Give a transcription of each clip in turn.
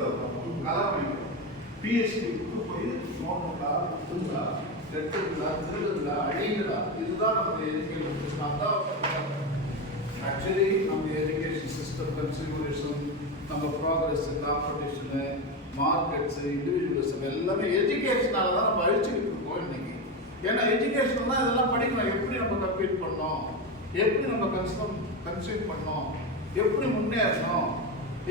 தரணும், கலாமைக்கும் பிஹெச்டிக்கு போய் நோண்டுங்களா, திருங்களா, எடுத்துங்களா, திருடுங்களா, அழிங்களா, இதுதான் நம்ம எஜுகேஷன். அதான் ஆக்சுவலி நம்ம எஜுகேஷன் சிஸ்டம், கன்சியூமரிசம், நம்ம ப்ராக்ரஸ், காம்படிஷனு, மார்க்கெட்ஸு, இண்டிவிஜுவலிசம் எல்லாமே எஜுகேஷனால தான் நம்ம அழிச்சுக்கிட்டு இருக்கோம் இன்னைக்கு. ஏன்னா எஜுகேஷன் தான் இதெல்லாம் படிக்கணும். எப்படி நம்ம கம்ப்ளீட் பண்ணோம், எப்படி நம்ம கன்சியூம் பண்ணோம், எப்படி முன்னேறணும்,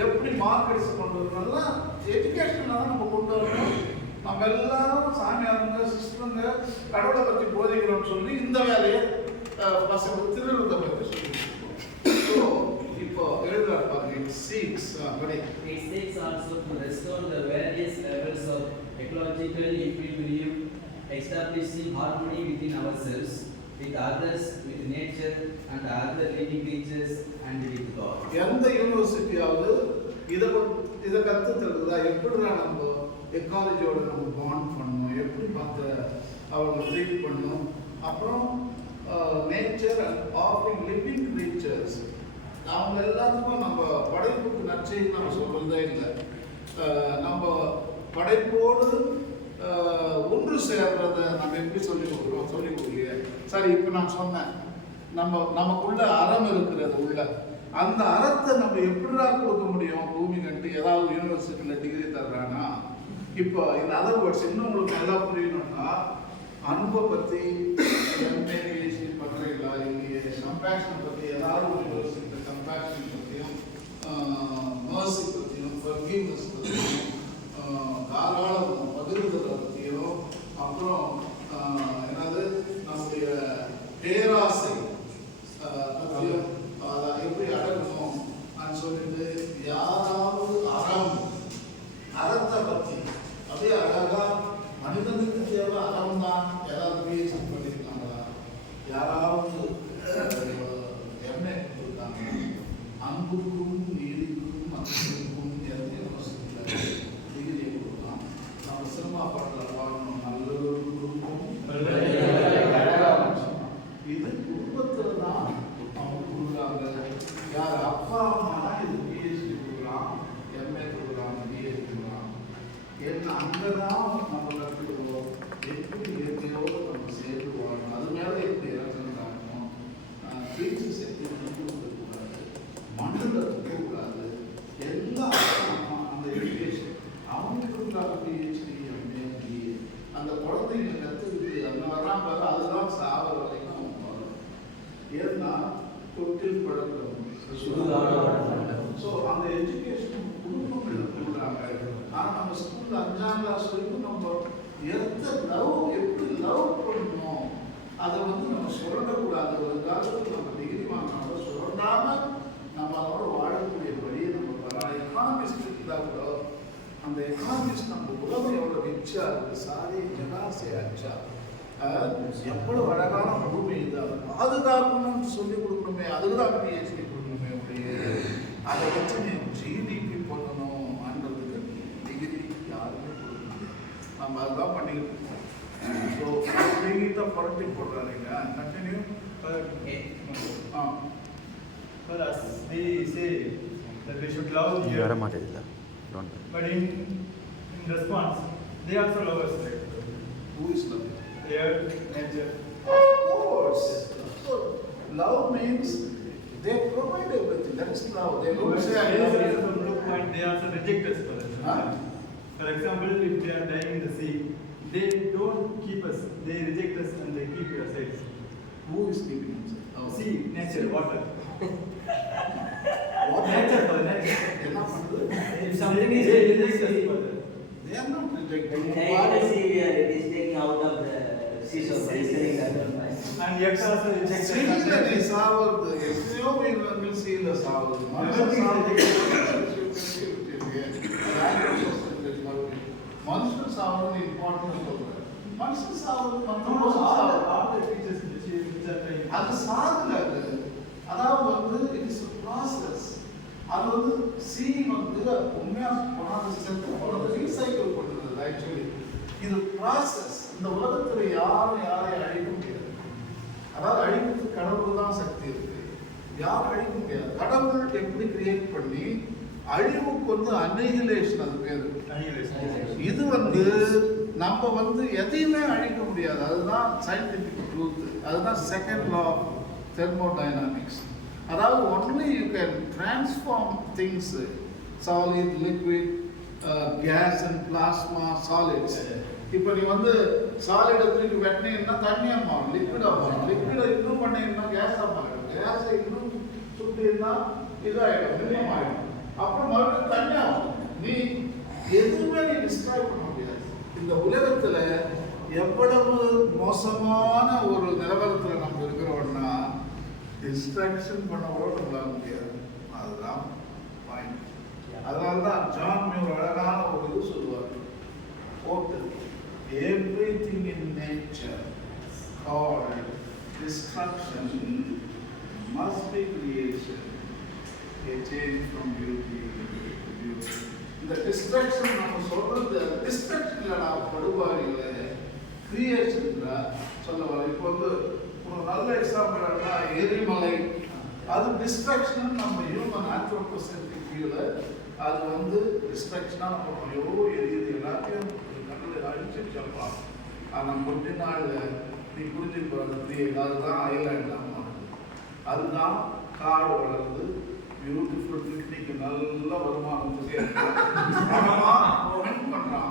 எப்படி மார்க்கெட்ஸ் கொண்டு வரணும்லாம் எஜுகேஷனில் தான் நம்ம கொண்டு வரணும். நம்ம எல்லாரும் சாமியாருங்க, சிஸ்டருங்க, கடவுளை பற்றி போதிக்கிறோம்னு சொல்லி இந்த வேலையை பசங்க திருவிழத்தை பற்றி சொல்லிட்டு இருக்கோம். இப்போ எழுதுறாரு பாருங்க, it seeks also to restore the various levels of ecological equilibrium, establishing harmony within ourselves, with others, with nature and other living creatures and with God. எந்த யூனிவர்சிட்டியாவது இதை கற்று தருதா? எப்படிடா நம்ம எக்காலஜியோட நம்ம பாண்ட் பண்ணணும், எப்படி பார்த்து அவங்க ட்ரீட் பண்ணணும், அப்புறம் நேச்சர் அண்ட் ஆஃபிங் லிவிங் கிரீச்சர்ஸ் அவங்க எல்லாத்துக்கும் நம்ம படைப்புக்கு நற்செய்தி நம்ம சொல்றதே இல்லை. நம்ம படைப்போடு ஒன்று சேர்றதை நம்ம எப்படி சொல்லிக் கொடுக்கலையே. சரி, இப்போ நான் சொன்னேன் நமக்குள்ள அறம் இருக்கிறது உள்ள, அந்த அறத்தை நம்ம எப்படிதான் கொடுக்க முடியும்? பூமி கட்டி ஏதாவது யூனிவர்சிட்டியில் டிகிரி தர்றானா? இப்போ இந்த அதர் வேர்ட்ஸ் இன்னும் உங்களுக்கு நல்லா புரியணும்னா, அன்பை பற்றி எம்ஏ பிஹெச்டி பண்ணுறீங்களா? இல்லையே. கம்பேஷனை பற்றி ஏதாவது ஒரு யூனிவர்சிட்டியில் கம்பேஷன் பற்றியும், மர்சி பற்றியும், ஃபர்கிவ்னஸ் பற்றியும், தாராளம் பகிர்தலை பற்றியும், அப்புறம் என்னது நம்முடைய பேராசை பற்றியும் அதை எப்படி அடக்கணும் அப்படின்னு சொல்லிட்டு யாராவது அறத்தை பற்றி அப்படியே அழகா மனிதனுக்கு தேவை அறம் தான் யாராவது பிஹெச்டி பண்ணியிருக்காங்களா? யாராவது எம்ஏ கொடுத்தாங்க? அன்புக்கும் நீதிக்கும் அன்புக்கும் டிகிரியை கொடுக்கலாம். நம்ம சினிமா பாட்டில் பாடணும், நல்லவர்களுக்கும் இது குடும்பத்தில் தான் அவங்க கொடுக்குறாங்க. யார் அப்பா அம்மா இது பிஹெச்டி கொடுக்குறான், எம்ஏ கொடுக்குறாங்க, பிஹெச்டி கொடுக்குறான். ஏன்னா அங்கே தான் நம்ம கற்றுக்குவோம் எப்படி இயற்கையோடு நம்ம சேர்த்து வாழணும், அது மேலே எப்படி இறக்கணும் காட்டணும், பேச்சு சேர்த்து கொடுக்கக்கூடாது, மண்ணில் இருக்கக்கூடாது. எல்லாம் அந்த எஜுகேஷன் அவங்க கொடுக்குறாங்க. பிஹெச்டி, எம்ஏ, பிஏ அந்த குழந்தைங்க கற்றுக்கிட்டு அந்த வரான் பாரு, அதுதான் சாவர வரைக்கும் அவங்க வரும். ஏன்னா தொட்டில் பழக்கம். ஸோ அந்த எஜுகேஷன் குடும்பங்கள் கொடுக்குறாங்க. ஆனால் நம்ம ஸ்கூலில் 5ஆம் கிளாஸ் வரைக்கும் நம்ம எப்படி லவ் பண்ணணும் அதை நம்ம சுரண்டக்கூடாது. ஒரு காலத்தில் நம்ம டிகிரி வாங்கினாலும் சுரண்டாமல் நம்ம அதோட வாழக்கூடிய வழியை நம்ம பண்ணலாம். எக்கானமிஸ்ட் இருந்தால் கூட அந்த எக்கானமிஸ்ட் நம்ம உலகம் எவ்வளோ ரிச்சா இருக்குது, சாரி ஜனாசை அச்சா, எவ்வளவு அழகான பூமி இது, அதை பாதுகாக்கணும்னு சொல்லி கொடுக்கணுமே, அதுதான் பிஹெச்டி கொடுக்கணுமே. அப்படியே அதை வச்சு நீ ஜிடிபி பண்ணணும்ன்றதுக்கு டிகிரி யாருமே கொடுக்கணும். நம்ம அதுதான் பண்ணிக்கிட்டு இருக்கோம். ஸோ அப்படிங்கிட்ட புரட்டி போடுறாங்க. Continue. As we say that we should love the earth, but in response, they also love us. Who is loving? The earth, nature. Of course. So love means they provide everything. That is love. They don't say I love you. From the point they also reject us for that. For example, if they are dying in the sea, they don't keep us. They reject us and they keep us aside. Who is keeping us? Sea, nature, water. What Nature for nature. If something is rejected, they are not rejecting. in the sea, it is taking out of the seashore. And yet also reject us. மனுஷன் சாவது important சொல்றேன். மனுஷன் சாவது அது சாதல. அதாவது it's process. அது C உண்மையா போனால் செத்து போனது ரீசைக்கிள் பண்ணுறது. ஆக்சுவலி இது ப்ராசஸ். இந்த உலகத்தில் யாரையும் அழிக்க முடியாது. அதாவது அழிக்கிறதுக்கு கடவுள் தான் சக்தி இருக்கு. யாரும் அழிக்க முடியாது. கடவுள் எப்படி கிரியேட் பண்ணி அழிவுக்கு வந்து அன்னிகிலேஷன் அது பேரு. இது வந்து நம்ம வந்து எதையுமே அழிக்க முடியாது. அதுதான் சயின்டிபிக் ட்ரூத். அதுதான் செகண்ட் லா ஆஃப் தெர்மோடைனாமிக்ஸ். அதாவது only you can transform things, solid, liquid, gas and plasma, solids. இப்போ நீ வந்து சாலிடை தூக்கி வெட்டினீங்கன்னா தண்ணியாக மாறும், லிக்விடாக மாறும். லிக்விடை இன்னும் பண்ணீங்கன்னா கேஸாக மாறிடும். கேஸை இன்னும் சுட்டினா இதாகிடும், மின்னம் ஆகிடும். அப்புறம் மறுபடியும் தண்ணியாகும். நீ எதுவுமே நீ டிஸ்ட்ராய் பண்ண முடியாது. இந்த உலகத்தில் எவ்வளவு மோசமான ஒரு நிலவரத்தில் நம்ம இருக்கிறோம்னா டிஸ்ட்ராக்ஷன் பண்ண கூட நம்மளால முடியாது. அதுதான் பாயிண்ட். அதனால தான் ஜான் மியூர் அழகான ஒரு இது சொல்லுவார், போட்டு everything in nature called destruction must be creation, a change from beauty to beauty. இந்த டிஸ்ட்ராக்ஷன் நம்ம சொல்றது டிஸ்ட்ராக்ஷன்ல நான் படுபாடியில் கிரியேஷன் சொல்ல வர. இப்போ வந்து ஒரு நல்ல எக்ஸாம்பிள்னா எரிமலை, அது டிஸ்ட்ராக்ஷன். நம்ம ஹியூமன் ஆந்த்ரோபோசென்ட்ரிக் வியூல அது வந்து டிஸ்ட்ராக்ஷனாக நம்ம எவ்வளோ எரியுது, எல்லாத்தையும் கண்ணில் அழிச்சிருச்சப்பா. ஆனால் கொஞ்ச நாள் நீ புரிஞ்சு போகிறது அதுதான் ஐலாண்ட் மாறுது. அதுதான் காடு வளருது, பியூட்டிஃபுல் பிக்னிக், நல்ல வருமானத்துக்கு பண்ணுறான்.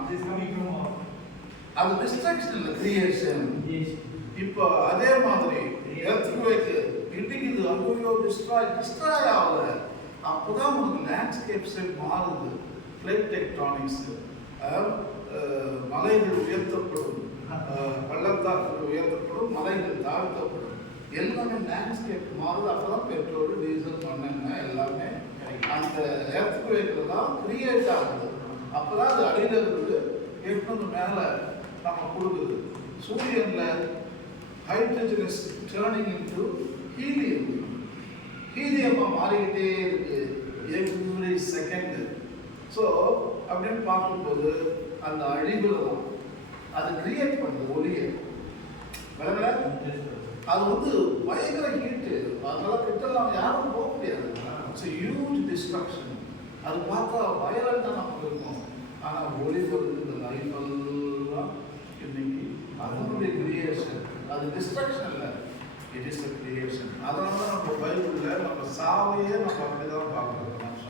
அது டிஸ்ட்ராக்ஷன் இல்லை, கிரியேஷன். இப்போ அதே மாதிரி எர்த்குவேக் இடிக்குது, அங்கேயோ டிஸ்ட்ராய் ஆகல. அப்போதான் உங்களுக்கு லேண்ட்ஸ்கேப்ஸே மாறுது. பிளேட் டெக்டானிக்ஸ், மலைகள் உயர்த்தப்படும், பள்ளத்தாக்குகள் உயர்த்தப்படும், மலைகள் தாழ்த்தப்படும், எல்லாமே லேண்ட்ஸ்கேப் மாறுது. அப்போதான் பெட்ரோல், டீசல், மண்ணெண்ணெய் எல்லாமே அந்த எர்த்குவேக்கில் தான் கிரியேட் ஆகுது. அப்போதான் அது அடியில் இருக்குது எட்டு மேலே நம்ம கொடுக்குது. சூரியனில் hydrogen is turning into helium. ஹீலியமாக மாறிக்கிட்டே இருக்கு எவ்ரி செகண்ட். ஸோ அப்படின்னு பார்க்கும்போது அந்த அழிவில் தான் அது கிரியேட் பண்ணுது ஒளியை. வேற அது வந்து பயங்கர ஹீட்டு, அதனால கிட்டலாம் யாரும் போக முடியாது. It's huge destruction. அது பார்த்தா வயலண்டாக நமக்கு இருக்கும். ஆனால் ஒளி வருது, இந்த லைஃப் எல்லாம் இன்னைக்கு அதனுடைய கிரியேஷன். அது டிஸ்ட்ரக்ஷன் இல்லை, இட் இஸ் அ கிரியேஷன். அதனால தான் நம்ம பைபிளில் நம்ம சாவையே நம்ம